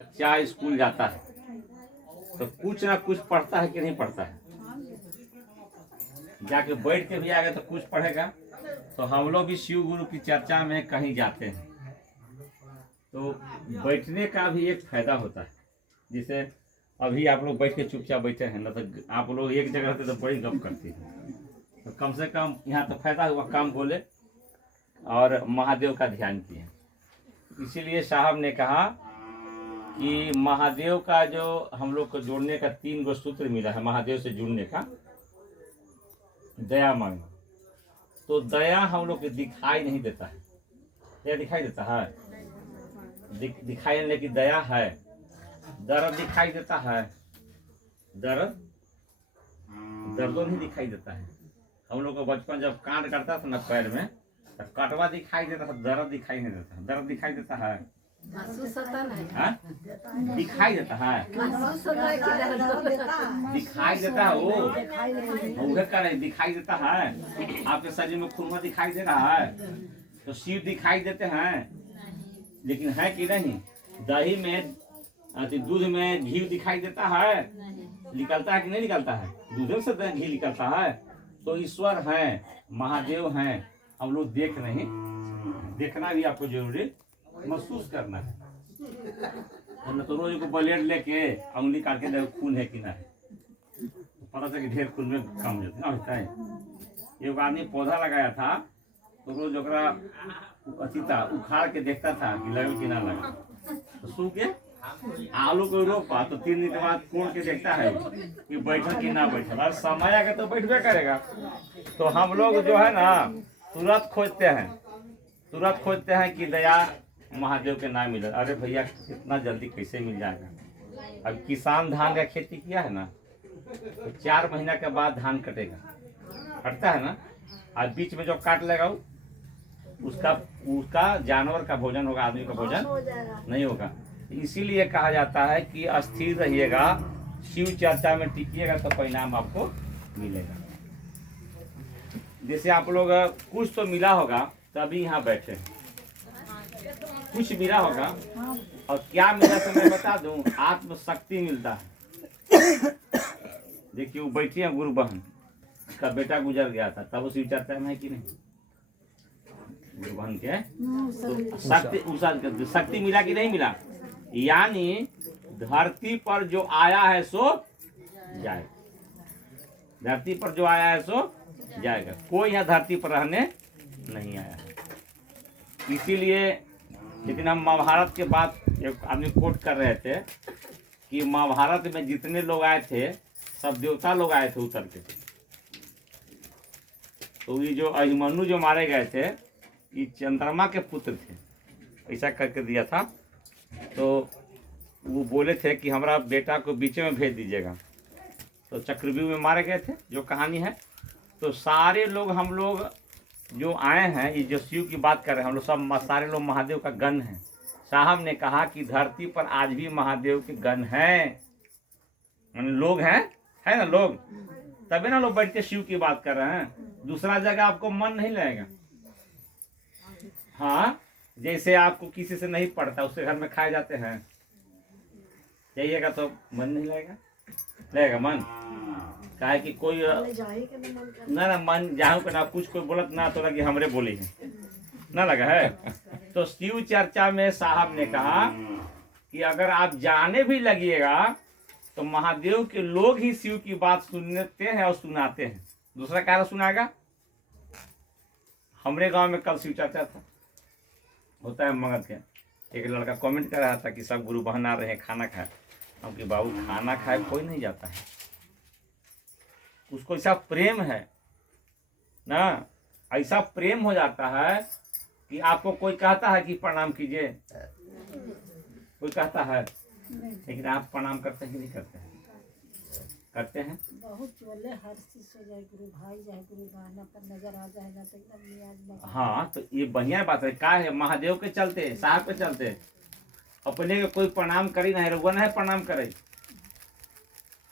बच्चा स्कूल जाता है तो कुछ ना कुछ पढ़ता है कि नहीं पढ़ता है। जाके बैठ के भी आएगा तो कुछ पढ़ेगा। तो हम लोग भी शिव गुरु की चर्चा में कहीं जाते हैं तो बैठने का भी एक फायदा होता है। जैसे अभी आप लोग बैठ के चुपचाप बैठे हैं ना, तो आप लोग एक जगह रहते तो बड़ी गप करते हैं। तो कम से कम यहाँ तो फायदा हुआ, काम बोले और महादेव का ध्यान किए। इसीलिए साहब ने कहा कि महादेव का जो हम लोग को जोड़ने का 3 गो सूत्र मिला है, महादेव से जुड़ने का। दया मांगना, तो दया हम लोग को दिखाई नहीं देता है। दया दिखाई देता है, दिखाई देने की दया है। दर्द दिखाई देता है, दर्द नहीं दिखाई देता है। हम लोग को बचपन जब कांड करता था ना पैर में, तो कटवा दिखाई देता था, दर्द दिखाई नहीं देता। दर्द दिखाई देता है, दिखाई देता है, दिखाई देता है। वो करे दिखाई देता है। आपके शरीर में खून दिखाई दे रहा है तो शिव दिखाई देते हैं, लेकिन है कि नहीं। दही में दूध में घी दिखाई देता है, निकलता है कि नहीं निकलता है। दूध से घी निकलता है। तो ईश्वर है, महादेव हैं, हम लोग देख नहीं। देखना भी आपको जरूरी, महसूस करना है। न तो रोज को ब्लेड लेके उंगली काट के देखो खून है कि ना है, तो पता चला कि ढेर खून में कम होता है। एक आदमी पौधा लगाया था तो रोज उखाड़ के देखता था कि लगे कि ना लगा। तो सू के आलू को रोपा तो 3 दिन के बाद कोड़ के देखता है कि बैठा कि ना बैठा। और समय आगे तो बैठबे करेगा। तो हम लोग जो है ना तुरंत खोजते हैं कि दया महादेव के नाम मिले। अरे भैया इतना जल्दी कैसे मिल जाएगा। अब किसान धान का खेती किया है ना, तो 4 महीना के बाद धान कटता है ना। आज बीच में जो काट लेगा उसका जानवर का भोजन होगा, आदमी का भोजन नहीं होगा। इसीलिए कहा जाता है कि अस्थिर रहिएगा, शिव चर्चा में टिकिएगा तो परिणाम आपको मिलेगा। जैसे आप लोग कुछ तो मिला होगा तभी यहाँ बैठे हैं, कुछ मिला होगा। और क्या मिला तो मैं बता दूं, आत्मशक्ति मिलता है। देखिए वो बैठी है गुरु बहन, उसका बेटा गुजर गया था, तब उसी चर्चा में है कि नहीं। गुरु बहन के तो शक्ति मिला कि नहीं मिला। यानी धरती पर जो आया है सो जाएगा, धरती पर जो आया है सो जाएगा। कोई यहाँ धरती पर रहने नहीं आया है। इसीलिए लेकिन हम महाभारत के बाद एक आदमी कोट कर रहे थे कि महाभारत में जितने लोग आए थे सब देवता लोग आए थे उतर के। तो ये जो अभिमन्यु जो मारे गए थे ये चंद्रमा के पुत्र थे, ऐसा करके दिया था। तो वो बोले थे कि हमारा बेटा को बीच में भेज दीजिएगा। तो चक्रव्यूह में मारे गए थे, जो कहानी है। तो सारे लोग हम लोग जो आए हैं, ये जो शिव की बात कर रहे हैं, हम लोग सब सारे लोग महादेव का गण हैं। साहब ने कहा कि धरती पर आज भी महादेव के गण हैं, लोग हैं, है ना लोग। तभी ना लोग बैठ के शिव की बात कर रहे हैं। दूसरा जगह आपको मन नहीं लगेगा। हाँ, जैसे आपको किसी से नहीं पड़ता, उसके घर में खाए जाते हैं, जाइएगा तो मन नहीं लगेगा मन। काहे कि कोई ना मन जाऊँ का ना कुछ कोई बोलत ना तो लगे हमरे बोली है ना लगा है। तो शिव चर्चा में साहब ने कहा कि अगर आप जाने भी लगिएगा तो महादेव के लोग ही शिव की बात सुनते हैं और सुनाते हैं। दूसरा क्या सुनाएगा। हमरे गांव में कल शिव चर्चा था, होता है मगध के। एक लड़का कमेंट कर रहा था कि सब गुरु बहन आ रहे हैं, खाना खाए। हम कि बाबू खाना खाए कोई नहीं जाता है, उसको ऐसा प्रेम है ना, ऐसा प्रेम हो जाता है कि आपको कोई कहता है कि प्रणाम कीजिए, कोई कहता है, लेकिन आप प्रणाम करते हैं कि नहीं करते हैं। करते हैं बहुत बोले, हर चीज हो जाए गुरु भाई जाए गुरु बहन पर नजर आ जाए ना तो एकदम नियाज। हाँ, तो ये बढ़िया बात है। क्या है, महादेव के चलते, साहब के चलते अपने के कोई प्रणाम करी नहीं, रुआ नहीं प्रणाम करे।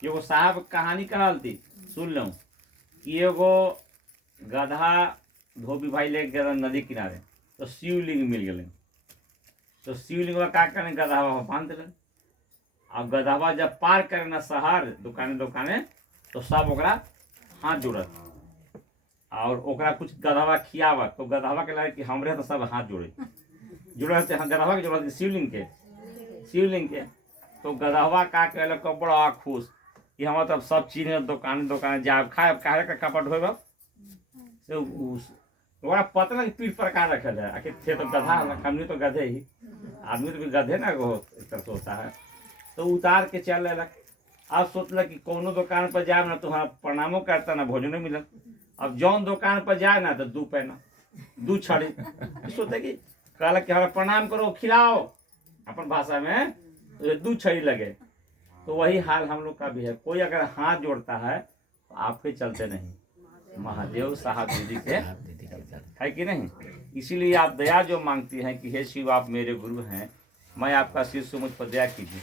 एगो साहब कहानी कहलती, सुन लो कि एगो गधा धोबी भाई ले गया नदी किनारे, तो शिवलिंग मिल गए। तो शिवलिंग का क्या करें, गधा बांध दिले। अब गधवा जब पार करे ना शहर दुकाने दुकाने तो सब ओकरा हाथ जोड़त और ओकरा कुछ गधवा खियावत तो गधवा के लगे कि हमरे तो सब हाथ जोड़े जुड़त गधवा के जोड़त शिवलिंग के तो गधवा का कहलक बड़ा खुश कि हम तब सब चीज दुकाने दुकाने जाब खाए काहे का कपट होब से ओकरा पता नहीं पीठ पर का रखल है आखिर थे तो गधा हमने तो गधे ही आदमी तो भी गधे ना वो इस तरह से होता है तो उतार के चल लेलक। अब सोचलक कि कोनो दुकान पर जाए ना तो हाँ प्रणामो करता ना भोजनो मिलत। अब जौन दुकान पर जाए ना तो 2 पैना 2 छड़ी सोचते कि कहलक कि हमारा प्रणाम करो खिलाओ अपन भाषा में तो 2 छड़ी लगे। तो वही हाल हम लोग का भी है, कोई अगर हाथ जोड़ता है तो आपके चलते नहीं महादेव साहब दीदी के है कि नहीं। इसीलिए आप दया जो मांगती हैं कि हे शिव आप मेरे गुरु हैं, मैं आपका शिष्य, मुझ पर दया कीजिए।